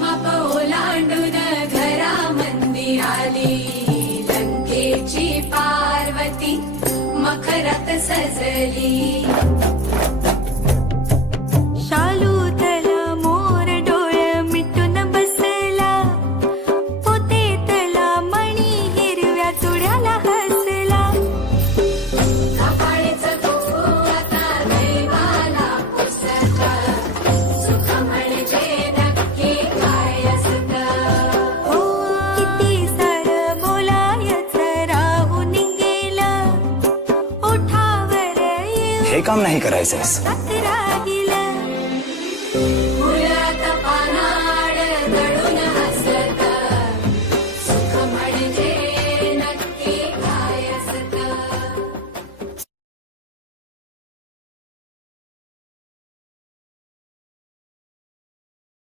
माप ओलांडून घरा मंदिराली लंकेची पार्वती मखरात सजली शालूतला मोर डोळे मिटून बसला पोतेतला मणी हिरव्या चुड्याला हसला कपाळीचं कुंकू आता दैवाला पुसतं सुख म्हणजे नक्की काय असतं हो किती सारं बोलायचं राहून गेलं ओठावर हे काम नाही करायचंस. येऊन